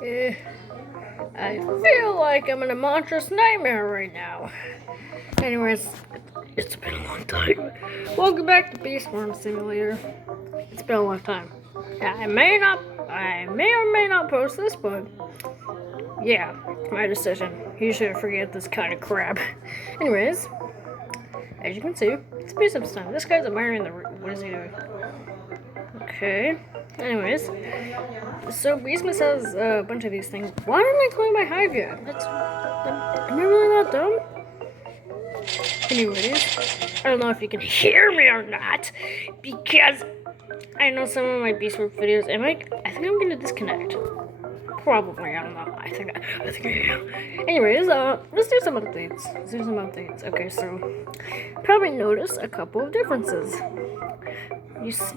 I feel like I'm in a monstrous nightmare right now. Anyways, it's been a long time. Welcome back to Beast Farm Simulator. It's been a long time. I may or may not post this, but yeah, my decision. Usually I forget this kind of crap. Anyways, as you can see, it's Beastmas time. This guy's admiring the. What is he doing? Okay. Anyways, so Beastmas has a bunch of these things. Why didn't I clean my hive yet? Am I really not dumb? Anyways, I don't know if you can hear me or not, because I know some of my Beastwork videos. I think I'm gonna disconnect. Probably, I don't know. I think I am. Anyways, let's do some updates. Okay, so probably notice a couple of differences. You see,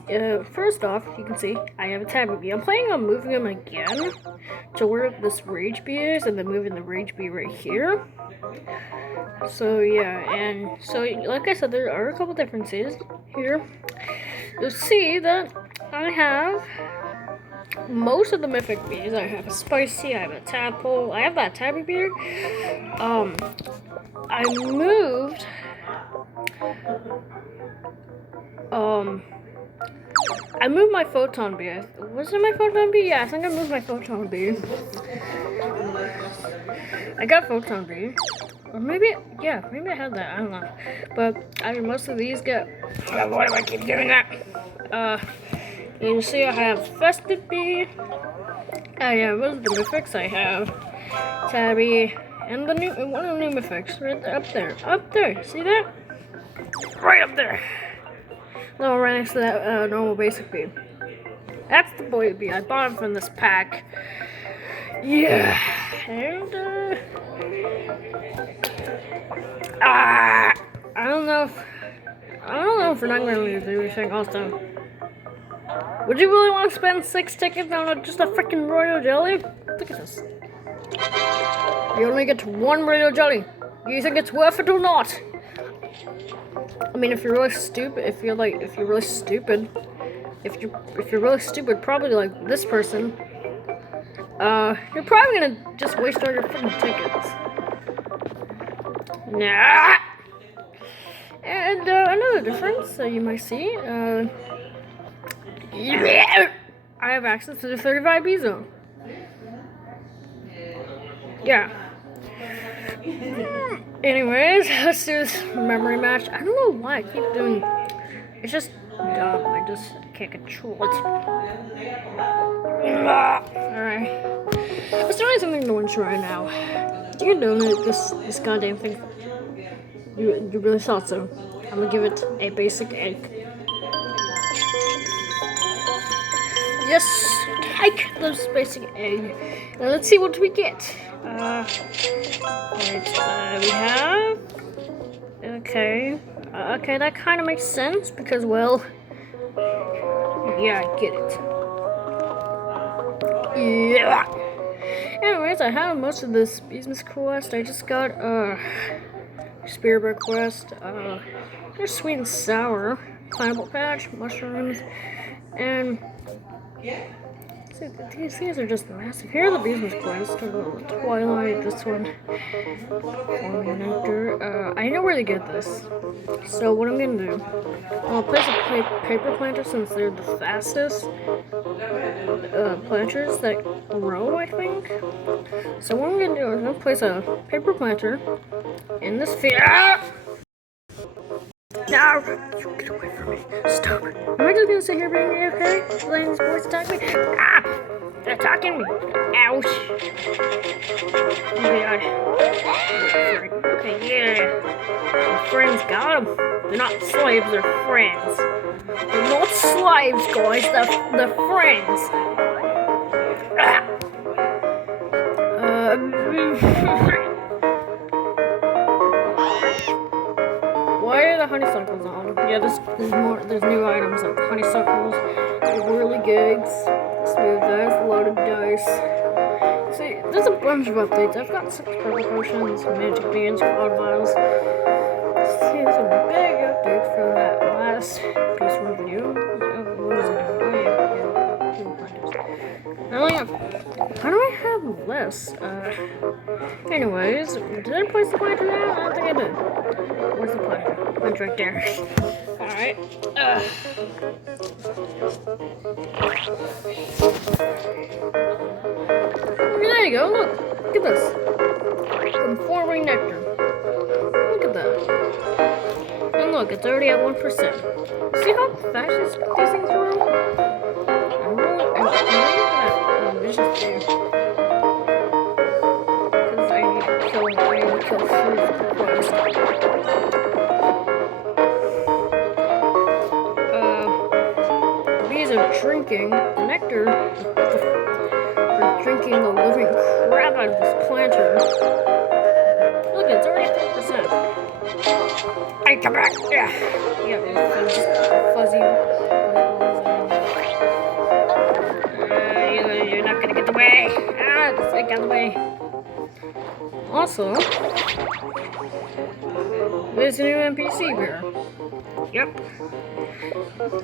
first off, you can see I have a tabby bee. I'm planning on moving him again to where this rage bee is, and then moving the rage bee right here. So yeah, and so like I said, there are a couple differences here. You'll see that I have most of the mythic bees. I have a spicy, I have a tadpole, I have that tabby bee. I moved I moved my photon bee. Was it my photon bee? Yeah, I think I moved my photon bee. I got photon bee. Or maybe, yeah, maybe I had that. I don't know. But most of these get. Why do I keep doing that? You can see I have festive bee. Yeah, those are the mythics. I have tabby and one of the new mythics right there, up there. See that? Right up there. No, right next to that normal basic bee. That's the boy bee. I bought him from this pack. Yeah. And, I don't know if we're not going to do anything also. Would you really want to spend 6 tickets on just a freaking royal jelly? Look at this. You only get 1 royal jelly. Do you think it's worth it or not? I mean, if you're really stupid, if you're really stupid, probably like this person, you're probably gonna just waste all your freaking tickets. Nah. And another difference you might see, I have access to the 35 B zone. Yeah. Anyways, let's do this memory match. I don't know why I keep doing. It's just dumb. I just can't control it. Alright. Let's try something to win right now. You're doing it. This goddamn thing. You really thought so. I'm gonna give it a basic egg. Yes, take this basic egg. Now let's see what we get. We have. Okay, that kind of makes sense because, well, yeah, I get it. Yeah. Anyways, I have most of this Beastmas quest. I just got Spearbird quest. There's sweet and sour, pineapple patch, mushrooms, and. These are just massive. Here are the Beastmas quest. Twilight, this one. Nectar. I know where to get this. So what I'm gonna do, I'll place a paper planter since they're the fastest planters that grow, I think. So what I'm gonna do is I'm gonna place a paper planter in this field. No! You get away from me. Stop. Am I just gonna sit here being okay? Letting these boys attack me? Ah! They're attacking me. Ouch. Oh my god. Okay, yeah. My friends got them. They're not slaves, they're friends. They're not slaves, guys. They're friends. Ah! Why are the honeysuckles on? Yeah, there's new items like honeysuckles, whirligigs, smooth dice, loaded dice. See, there's a bunch of updates. I've got 6 purple potions, magic beans, quad vials. See, there's a big update from that last Beast One video. What is it? Oh yeah, I only have. How do I have less? Anyways, did I place the planter now? I don't think I did. Where's the planter? It's right there. Alright. There you go, look. Look at this. Conforming nectar. Look at that. And look, it's already at 1%. See how fast these things grow? I'm really vicious there. Because I need to kill food first. Bees are drinking nectar. Are drinking the living crap out of this planter. Look, it's already 3%. Hey, come back! Yeah, fuzzy. You're not gonna get the way. This thing got the way. Also, there's a new NPC here. Yep.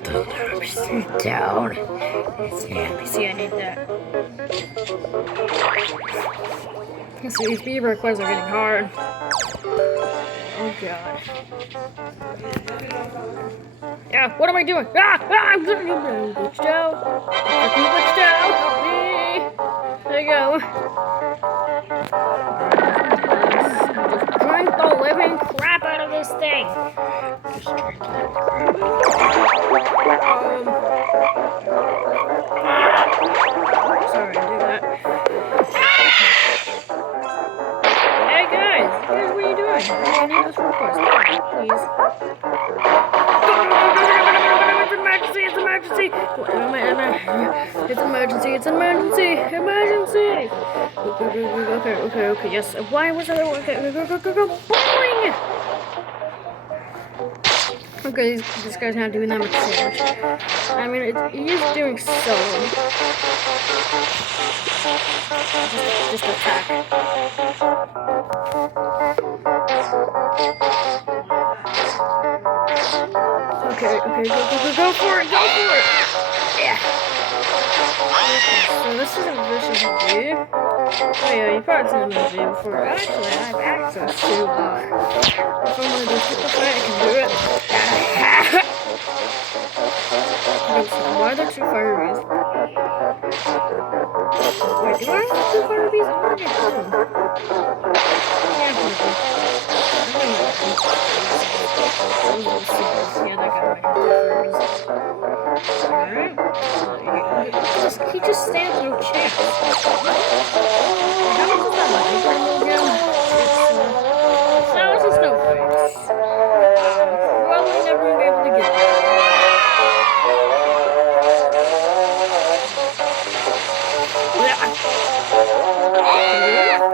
Don't let me sit down. It's an NPC, I need that. So these beaver quests are getting hard. Oh god. Yeah, what am I doing? I'm glitched out. I'm glitched out. Help me. There you go. Just drink the living crap out of this thing. Just drink that crap. Sorry to do that. Hey guys, what are you doing? I need this request, please. It's emergency! It's emergency! Okay, yes. Why was I? Okay, go, boing! Okay, this guy's not doing that much damage. I mean, he is doing so. Just attack. Okay, go for it! Yeah. So this is a vicious bee. Oh yeah, you've probably seen the movie before. Actually, I have access to, if I want to do super fight, I can do it. Why are there 2 fire bees? Wait, do I have 2 fire bees? I want to get 2. Yeah, that guy might have 2 fire bees. Alright. He just stands no chance. How much is that money? It's a snowflakes. Probably never will be able to get it.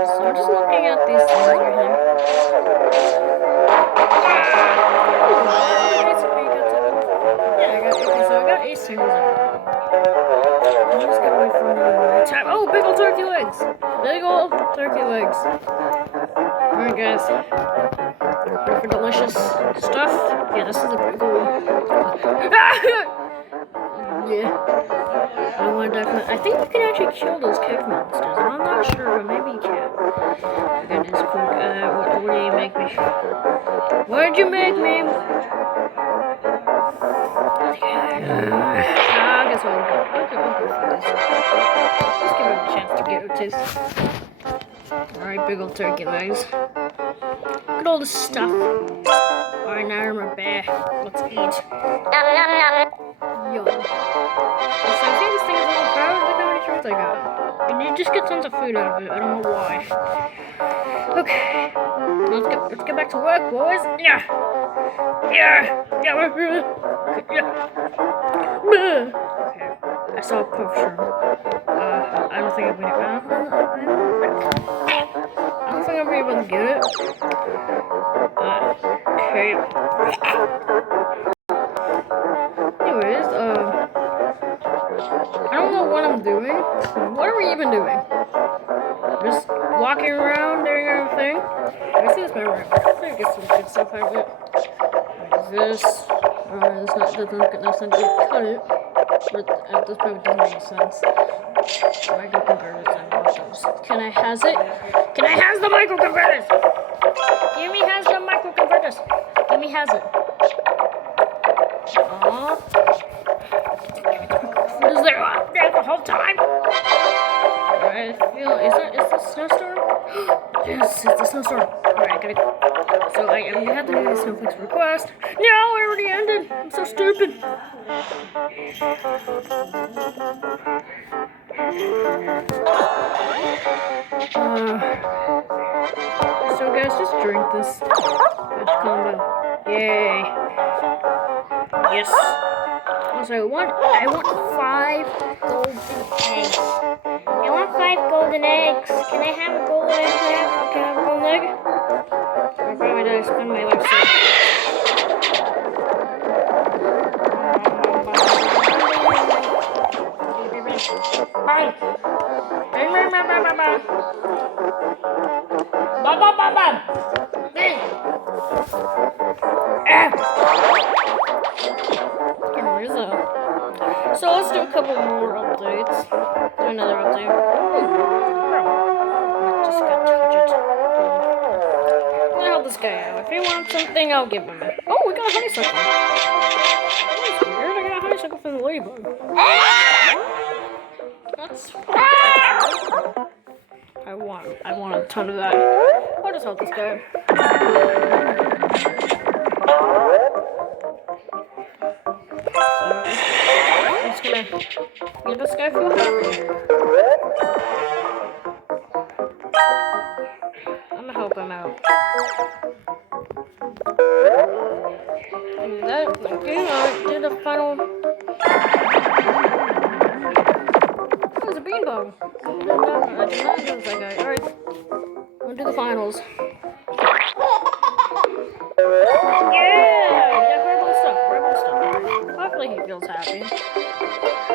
So I'm just looking at these things right here. I got 8 singles out. I'm just gonna wait for another time. Oh, big old turkey legs! Big old turkey legs. Alright, guys. Ready for delicious stuff? Yeah, this is a big old. Yeah. I want to definitely. I think you can actually kill those cave monsters. I'm not sure, but maybe you can. Okay, this is cool. What do you make me? What did you make me? I guess I'll go for this. Just give it a chance to get a taste. Alright, big old turkey legs. Look at all this stuff. Alright, now I'm a bear. Let's eat. Yum. So I think this thing is overpowered. Look how many shards I got. And you just get tons of food out of it. I don't know why. Okay. Let's get back to work, boys. Yeah. Okay. I saw a puff shroom. I don't think I'm gonna. I don't think I'm gonna be able to get it. Okay. Anyways, I don't know what I'm doing. What are we even doing? Just walking around doing our thing. I see this memory. I'm trying to get some good stuff out of it. Like this. That's not good. Cut it. But this probably doesn't make sense. Microconverters, I want those. Can I has it? Can I has the microconverters? Give me has the microconverters. Give me has it. Aww. What is there? There the whole time? I feel, is the snowstorm? Yes, it's a snowstorm. Alright, I gotta go. So I'm gonna have to do the snowflakes request. No, it already ended. I'm so stupid. So guys, just drink this combo. Yay. Yes. Also, I want 5 golden eggs. I want 5 golden eggs. Can I have a golden egg? Can I have a golden egg? Or probably did I spend my life saving? Bye. So let's do a couple more updates. Do another update. Just got touched. I'm gonna help this guy out. If he wants something, I'll give him it. Oh, we got a honeysuckle. That's weird. I got a honeysuckle from the ladybug. That's fine. I want a ton of that. I'll just help this guy. So, I'm just gonna make this guy feel happy. I'm gonna help him out. And that, do the final. That was a beanbag. I did not notice that guy. Alright. I'm gonna do the finals. Yeah, grab stuff. Hopefully he feels happy.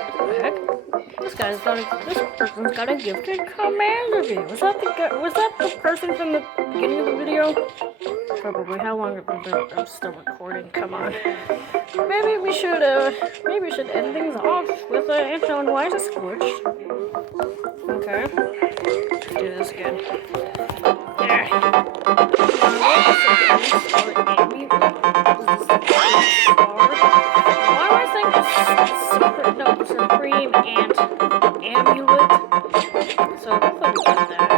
What the heck? This person's got a gifted commander view. Was that the person from the beginning of the video? Probably. How long have we been? I'm still recording. Come on. Maybe we should end things off with Anton Wise's glitch. Okay. Let's do this again. Yeah. Why do I think Supreme and Amulet? So hopefully we get that.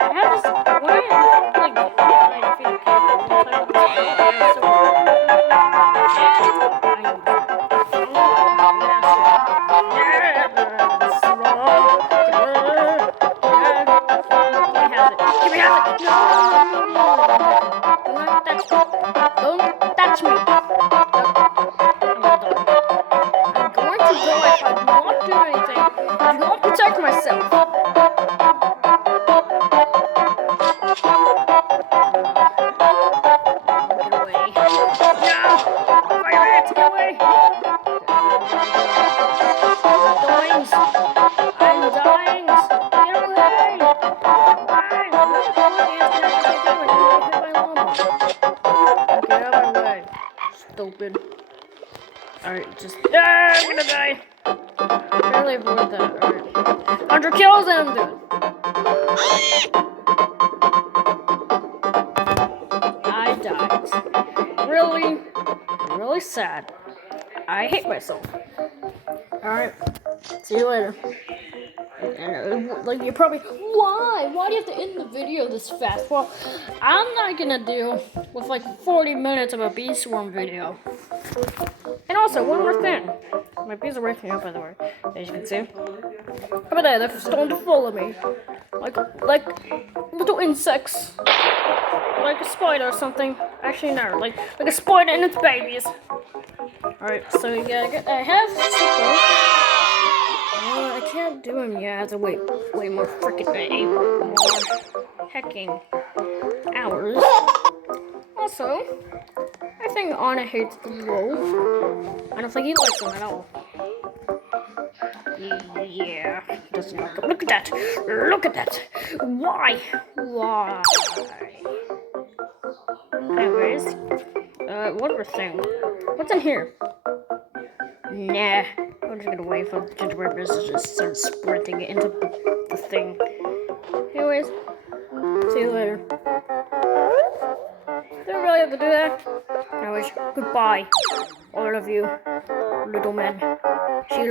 I have this. When I feel Give me half it. No. Don't touch me. I'm going to die if I do not do anything. Do not protect myself. Get away. No! Fire ants, get away! Dyings! I'm dying! Get away! Get out of my way. Stupid. Alright, just. I'm gonna die! Barely avoid that. Alright. 100 kills and I'm dead. I died. Really sad. I hate myself. Alright. See you later. And like you're probably, why? Why do you have to end the video this fast? Well, I'm not gonna deal with like 40 minutes of a bee swarm video. And also, one more thing. My bees are waking up, by the way, as you can see. Over there, they're starting to follow me. Like little insects. Like a spider or something. Actually, no, like a spider and its babies. Alright, so yeah, I have I can't do them yet. I have to wait way more freaking hecking hours. Also, I think Anna hates the wolf. I don't think he likes them at all. Yeah, he doesn't like them. Look at that! Look at that! Why? Why? Anyways, one more thing. What's in here? Nah, I'm just gonna wait for the gingerbread business to just start sprinting into the thing. Anyways, see you later. Didn't really have to do that. Anyways, goodbye, all of you little men. See you later.